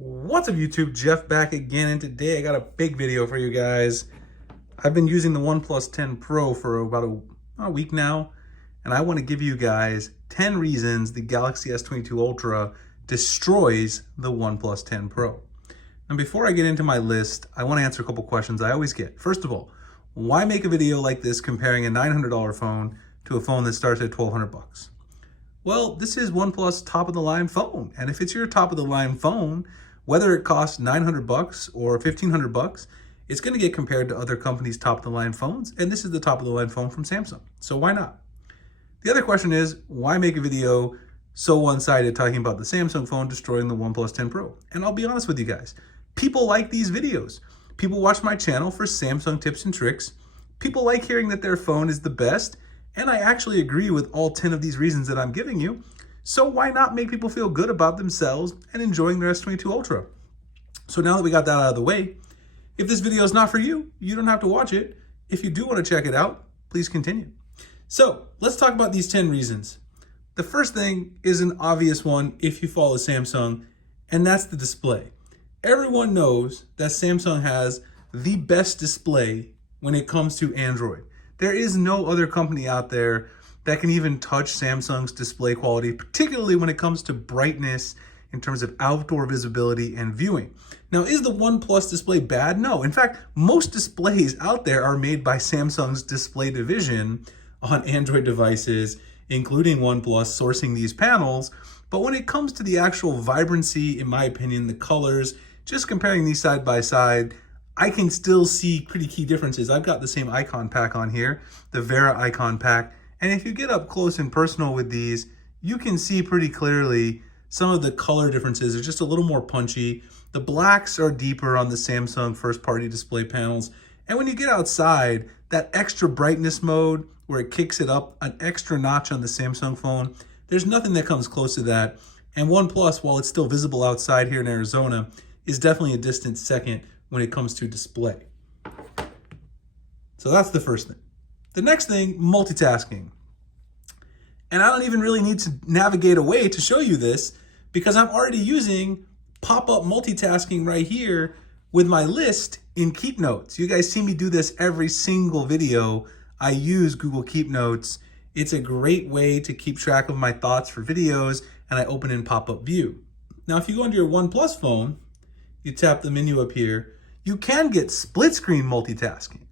What's up YouTube, Jeff back again, and today I got a big video for you guys. I've been using the OnePlus 10 Pro for about a week now, and I want to give you guys 10 reasons the Galaxy S22 Ultra destroys the OnePlus 10 Pro. And before I get into my list, I want to answer a couple questions I always get. First of all, why make a video like this comparing a $900 phone to a phone that starts at $1,200? Well, this is OnePlus top of the line phone, and if it's your top of the line phone, whether it costs $900 or $1,500, it's going to get compared to other companies' top of the line phones, and this is the top of the line phone from Samsung. So why not? The other question is, why make a video so one-sided talking about the Samsung phone destroying the OnePlus 10 Pro? And I'll be honest with you guys, people like these videos. People watch my channel for Samsung tips and tricks. People like hearing that their phone is the best, and I actually agree with all 10 of these reasons that I'm giving you. So why not make people feel good about themselves and enjoying their S22 Ultra? So now that we got that out of the way, if this video is not for you, you don't have to watch it. If you do want to check it out, please continue. So let's talk about these 10 reasons. The first thing is an obvious one if you follow Samsung, and that's the display. Everyone knows that Samsung has the best display when it comes to Android. There is no other company out there that can even touch Samsung's display quality, particularly when it comes to brightness in terms of outdoor visibility and viewing. Now, is the OnePlus display bad? No. In fact, most displays out there are made by Samsung's display division on Android devices, including OnePlus sourcing these panels. But when it comes to the actual vibrancy, in my opinion, the colors, just comparing these side by side, I can still see pretty key differences. I've got the same icon pack on here, the Vera icon pack. And if you get up close and personal with these, you can see pretty clearly some of the color differences are just a little more punchy. The blacks are deeper on the Samsung first-party display panels. And when you get outside, that extra brightness mode where it kicks it up an extra notch on the Samsung phone, there's nothing that comes close to that. And OnePlus, while it's still visible outside here in Arizona, is definitely a distant second when it comes to display. So that's the first thing. The next thing, multitasking. And I don't even really need to navigate away to show you this because I'm already using pop-up multitasking right here with my list in Keep Notes. You guys see me do this every single video. I use Google Keep Notes. It's a great way to keep track of my thoughts for videos, and I open in pop-up view. Now, if you go into your OnePlus phone, you tap the menu up here, you can get split screen multitasking,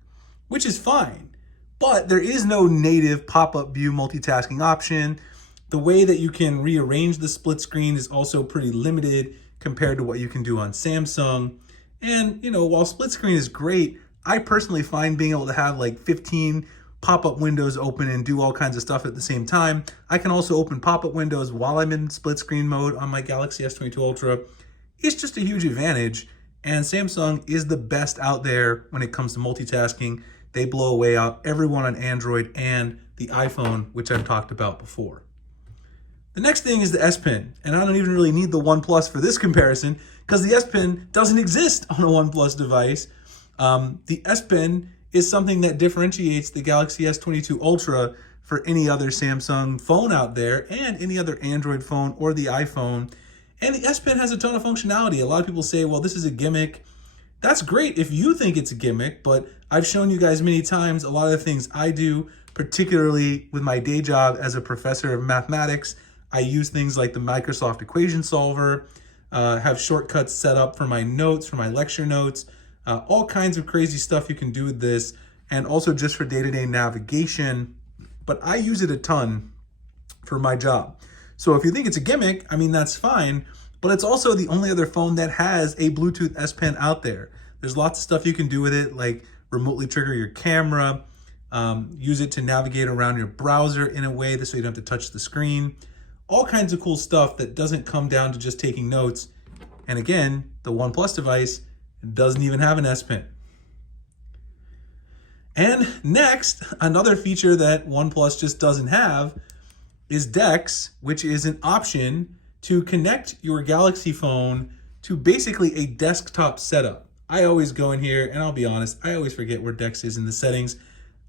which is fine. But there is no native pop-up view multitasking option. The way that you can rearrange the split screen is also pretty limited compared to what you can do on Samsung. And, while split screen is great, I personally find being able to have like 15 pop-up windows open and do all kinds of stuff at the same time. I can also open pop-up windows while I'm in split screen mode on my Galaxy S22 Ultra. It's just a huge advantage. And Samsung is the best out there when it comes to multitasking. They blow away out everyone on Android and the iPhone, which I've talked about before. The next thing is the S Pen, and I don't even really need the OnePlus for this comparison because the S Pen doesn't exist on a OnePlus device. The S Pen is something that differentiates the Galaxy S22 Ultra for any other Samsung phone out there and any other Android phone or the iPhone. And the S Pen has a ton of functionality. A lot of people say, well, this is a gimmick. That's great if you think it's a gimmick, but I've shown you guys many times a lot of the things I do, particularly with my day job as a professor of mathematics. I use things like the Microsoft Equation Solver, have shortcuts set up for my notes, for my lecture notes, all kinds of crazy stuff you can do with this, and also just for day-to-day navigation. But I use it a ton for my job. So if you think it's a gimmick, that's fine. But it's also the only other phone that has a Bluetooth S Pen out there. There's lots of stuff you can do with it, like remotely trigger your camera, use it to navigate around your browser in a way so you don't have to touch the screen. All kinds of cool stuff that doesn't come down to just taking notes. And again, the OnePlus device doesn't even have an S Pen. And next, another feature that OnePlus just doesn't have is DeX, which is an option to connect your Galaxy phone to basically a desktop setup. I always go in here, and I'll be honest, I always forget where DeX is in the settings.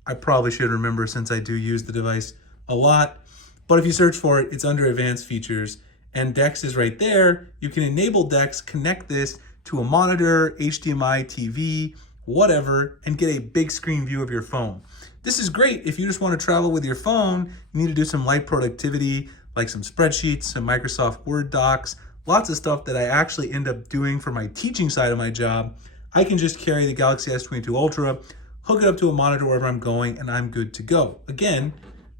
I probably should remember since I do use the device a lot. But if you search for it, it's under advanced features. and DeX is right there. You can enable DeX, connect this to a monitor, HDMI, TV, whatever, and get a big screen view of your phone. This is great if you just want to travel with your phone, you need to do some light productivity, like some spreadsheets, some Microsoft Word docs, lots of stuff that I actually end up doing for my teaching side of my job. I can just carry the Galaxy S22 Ultra, hook it up to a monitor wherever I'm going, and I'm good to go. Again,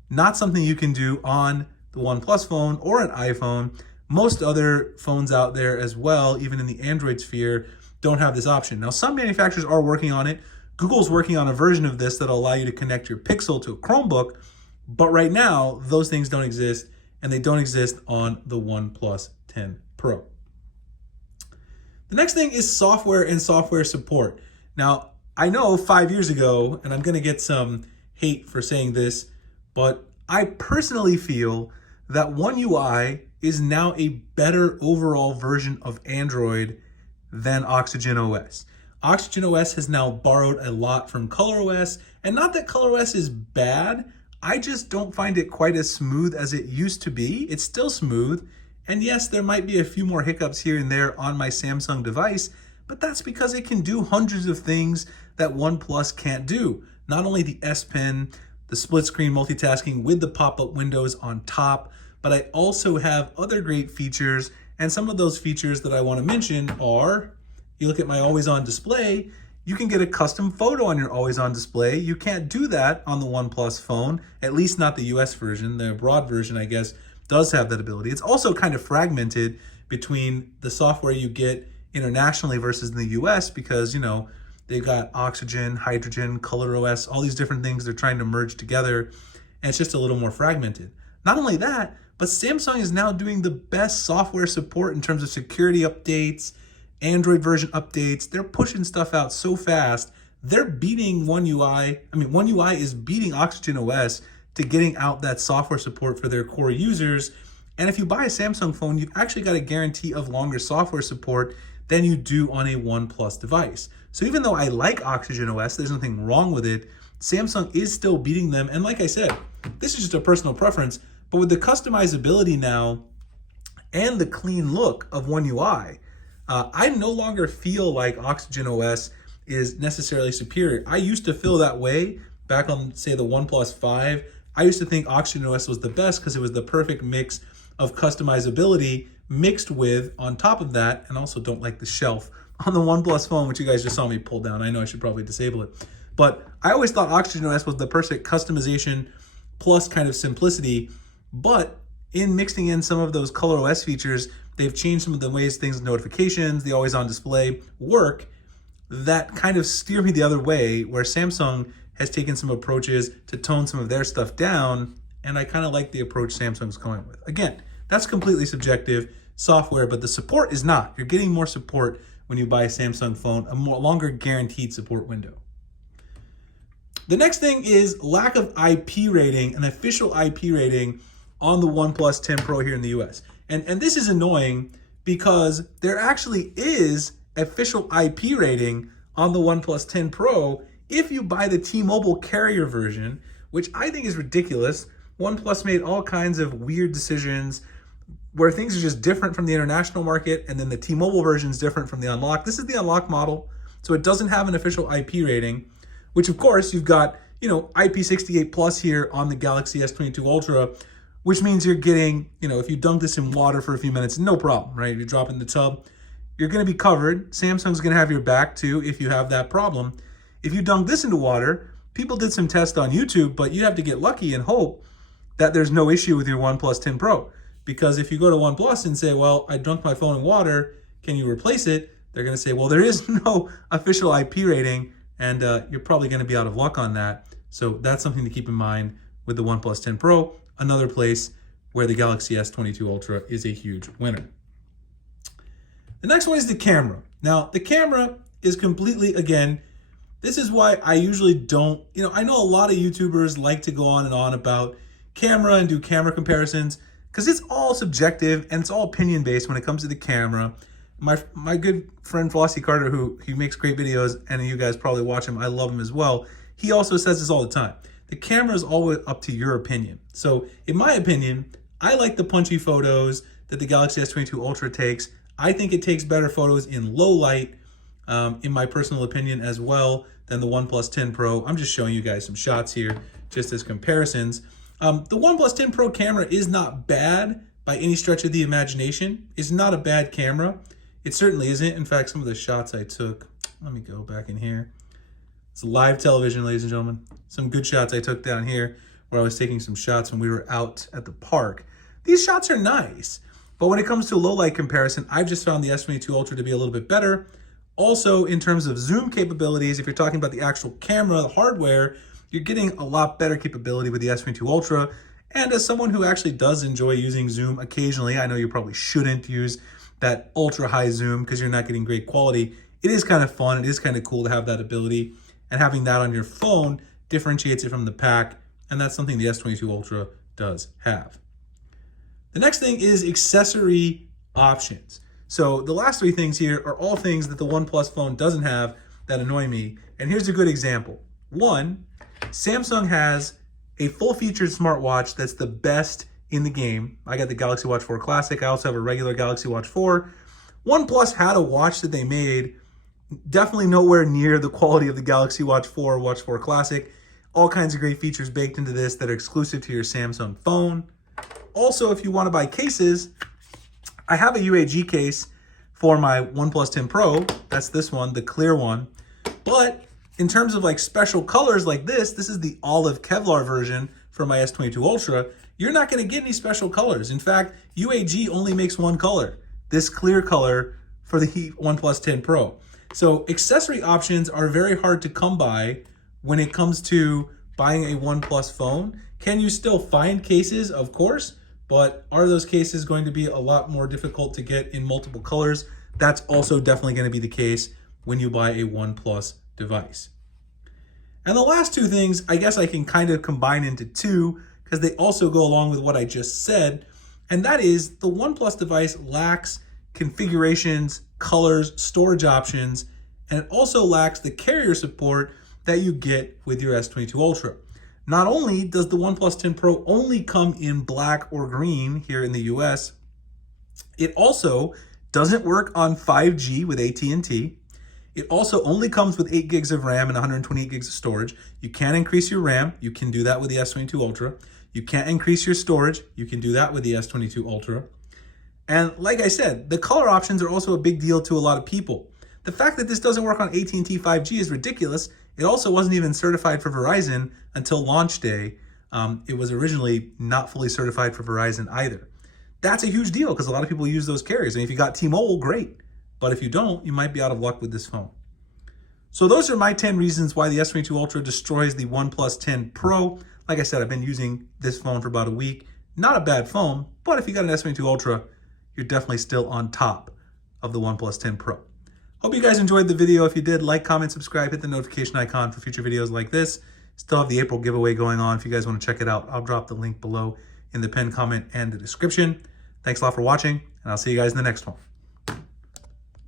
not something you can do on the OnePlus phone or an iPhone. Most other phones out there as well, even in the Android sphere, don't have this option. Now, some manufacturers are working on it. Google's working on a version of this that'll allow you to connect your Pixel to a Chromebook, but right now, those things don't exist, and they don't exist on the OnePlus 10 Pro. The next thing is software and software support. Now, I know 5 years ago, and I'm gonna get some hate for saying this, but I personally feel that One UI is now a better overall version of Android than Oxygen OS. Oxygen OS has now borrowed a lot from ColorOS, and not that ColorOS is bad, I just don't find it quite as smooth as it used to be. It's still smooth, and yes, there might be a few more hiccups here and there on my Samsung device, but that's because it can do hundreds of things that OnePlus can't do. Not only the S Pen, the split screen multitasking with the pop-up windows on top, but I also have other great features, and some of those features that I want to mention are, you look at my always on display, you can get a custom photo on your always on display. You can't do that on the OnePlus phone, at least not the US version. The abroad version, I guess, does have that ability. It's also kind of fragmented between the software you get internationally versus in the US because, you know, they've got Oxygen, Hydrogen, ColorOS, all these different things they're trying to merge together, and it's just a little more fragmented. Not only that, but Samsung is now doing the best software support in terms of security updates, Android version updates. They're pushing stuff out so fast. They're beating One UI. One UI is beating Oxygen OS to getting out that software support for their core users. And if you buy a Samsung phone, you've actually got a guarantee of longer software support than you do on a OnePlus device. So even though I like Oxygen OS, there's nothing wrong with it, Samsung is still beating them. And like I said, this is just a personal preference, but with the customizability now and the clean look of One UI, I no longer feel like Oxygen OS is necessarily superior. I used to feel that way back on, say, the OnePlus 5. I used to think Oxygen OS was the best because it was the perfect mix of customizability mixed with, on top of that, and also don't like the shelf on the OnePlus phone, which you guys just saw me pull down. I know I should probably disable it. But I always thought Oxygen OS was the perfect customization plus kind of simplicity. But in mixing in some of those ColorOS features, they've changed some of the ways things, notifications, the always on display work that kind of steer me the other way, where Samsung has taken some approaches to tone some of their stuff down, and I kind of like the approach Samsung's going with. Again, that's completely subjective software, but the support is not. You're getting more support when you buy a Samsung phone, a longer guaranteed support window. The next thing is lack of IP rating, an official IP rating on the OnePlus 10 Pro here in the US. And this is annoying because there actually is official IP rating on the OnePlus 10 Pro if you buy the T-Mobile carrier version, which I think is ridiculous. OnePlus made all kinds of weird decisions where things are just different from the international market, and then the T-Mobile version is different from the Unlock. This is the Unlock model, so it doesn't have an official IP rating, which of course you've got, you know, IP68 plus here on the Galaxy S22 Ultra, which means you're getting, you know, if you dunk this in water for a few minutes, no problem, right? You drop it in the tub, you're gonna be covered. Samsung's gonna have your back too if you have that problem. If you dunk this into water, people did some tests on YouTube, but you have to get lucky and hope that there's no issue with your OnePlus 10 Pro. Because if you go to OnePlus and say, well, I dunked my phone in water, can you replace it? They're gonna say, well, there is no official IP rating, and you're probably gonna be out of luck on that. So that's something to keep in mind with the OnePlus 10 Pro, another place where the Galaxy S22 Ultra is a huge winner. The next one is the camera. Now, the camera is completely, again, this is why I usually don't, you know, I know a lot of YouTubers like to go on and on about camera and do camera comparisons because it's all subjective and it's all opinion based when it comes to the camera. My good friend Flossie Carter, who he makes great videos, and you guys probably watch him, I love him as well. He also says this all the time. The camera is always up to your opinion. So in my opinion, I like the punchy photos, that the Galaxy S22 Ultra takes. I think it takes better photos in low light, in my personal opinion as well, than the OnePlus 10 Pro. I'm just showing you guys some shots here just as comparisons. The OnePlus 10 Pro camera is not bad by any stretch of the imagination. It's not a bad camera. It certainly isn't. In fact, some of the shots I took, let me go back in here. It's live television, ladies and gentlemen. Some good shots I took down here where I was taking some shots when we were out at the park. These shots are nice, but when it comes to low light comparison, I've just found the S22 Ultra to be a little bit better. Also, in terms of zoom capabilities, if you're talking about the actual camera, the hardware, you're getting a lot better capability with the S22 Ultra. And as someone who actually does enjoy using zoom occasionally, I know you probably shouldn't use that ultra high zoom because you're not getting great quality. It is kind of fun. It is kind of cool to have that ability. And having that on your phone differentiates it from the pack. And that's something the S22 Ultra does have. The next thing is accessory options. So the last three things here are all things that the OnePlus phone doesn't have that annoy me. And here's a good example. One, Samsung has a full-featured smartwatch that's the best in the game. I got the Galaxy Watch 4 Classic. I also have a regular Galaxy Watch 4. OnePlus had a watch that they made, definitely nowhere near the quality of the Galaxy Watch 4, Watch 4 Classic. All kinds of great features baked into this that are exclusive to your Samsung phone. Also, if you want to buy cases, I have a UAG case for my OnePlus 10 Pro. That's this one, the clear one. But in terms of like special colors like this is the olive Kevlar version for my S22 Ultra. You're not going to get any special colors. In fact, UAG only makes one color, this clear color for the OnePlus 10 Pro. So accessory options are very hard to come by when it comes to buying a OnePlus phone. Can you still find cases? Of course, but are those cases going to be a lot more difficult to get in multiple colors? That's also definitely going to be the case when you buy a OnePlus device. And the last two things, I guess I can kind of combine into two because they also go along with what I just said. And that is the OnePlus device lacks configurations, colors, storage options, and it also lacks the carrier support that you get with your S22 Ultra. Not only does the OnePlus 10 Pro only come in black or green here in the US, it also doesn't work on 5G with AT&T. It also only comes with 8 gigs of RAM and 128 gigs of storage. You can increase your RAM. You can do that with the S22 Ultra. You can't increase your storage. You can do that with the S22 Ultra. And like I said, the color options are also a big deal to a lot of people. The fact that this doesn't work on AT&T 5G is ridiculous. It also wasn't even certified for Verizon until launch day. It was originally not fully certified for Verizon either. That's a huge deal because a lot of people use those carriers. And if you got T-Mobile, great. But if you don't, you might be out of luck with this phone. So those are my 10 reasons why the S22 Ultra destroys the OnePlus 10 Pro. Like I said, I've been using this phone for about a week. Not a bad phone, but if you got an S22 Ultra, you're definitely still on top of the OnePlus 10 Pro. Hope you guys enjoyed the video. If you did, like, comment, subscribe, hit the notification icon for future videos like this. Still have the April giveaway going on. If you guys want to check it out, I'll drop the link below in the pinned comment and the description. Thanks a lot for watching, and I'll see you guys in the next one.